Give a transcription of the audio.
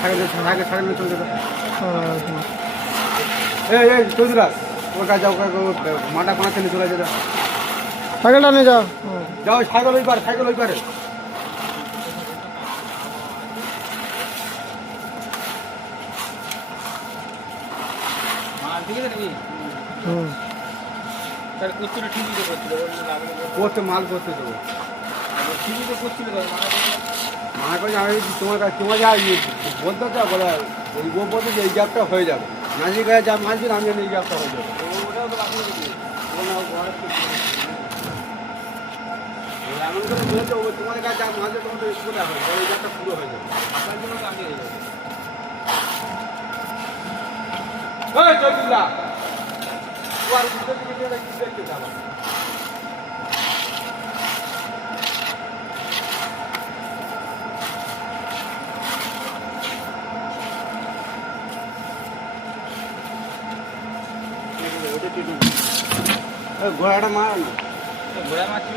Cycle চলে যাবে। এই চৌধুরাজ ওর কাছে যাও, মাটা কোনা চলে চলে যাবে। সাইকেলটা নিয়ে যাও। যাও সাইকেল ওই পারে, সাইকেল ওই পারে। করতে মাল করতে দেবো মা কাছে আমি তোমার কাছে তোমার যা বলতে চাও বলে ওই ও বলতে যে এই গ্যাপটা হয়ে যাবে। নাজির গায়ে যা মাল ছিল আমি এই গ্যাপটা হয়ে যাবে। এমন করে বলেছে ও তোমার কাছে যা মাল তোমার তো স্কুলে হবে এই গ্যাপটা পুরো হয়ে যাবে। আপনার জন্য তো আগে হয়ে যাবে। চৌধুরীরা তোমার কি দেখতে যাবো ঘোড়াটা মার না, ঘোড়া মারছিল।